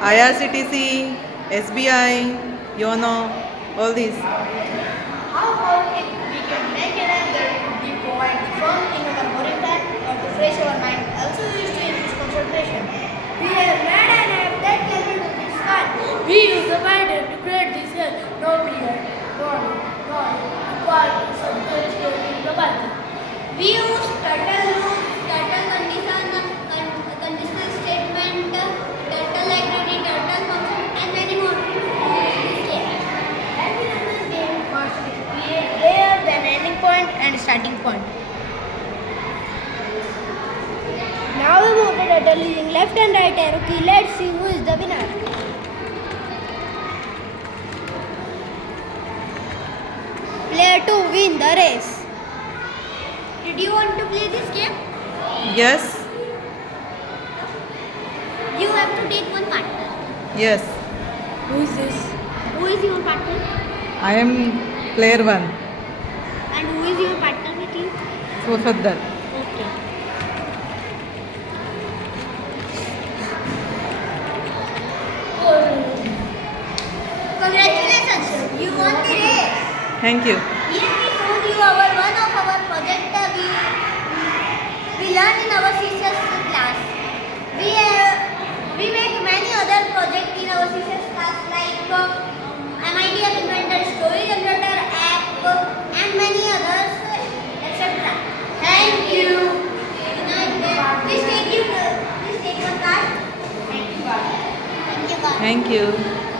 IRCTC, SBI, YONO, all these. How about if we can make an app that could be provide fun in our boring time or to fresh our mind, also used to increase concentration? We have made an app that can do this fun. We use the Binder to create this app. No period, no required to sometimes creating the Binder. We use turtle loop, turtle conditional statement, turtle library, turtle function, and many more. This game. As we run this game, first we create layer, then ending point and starting point. Now we move the turtle using left and right arrow key. Let's see who is the winner. Player 2 win the race. Did you want to play this game? Yes, You have to take one partner. yes. Who is this? Who is your partner? I am player 1. And who is your partner with you? Mufaddal. Okay. Congratulations, you won the race. Thank you. Here we showed you one of our project we learned in our CCS class. We make many other projects in our CCS class like MIT Inventor, Story Generator app, and many others, etc. Thank you. Please take one card. Thank you. Thank you. Thank you.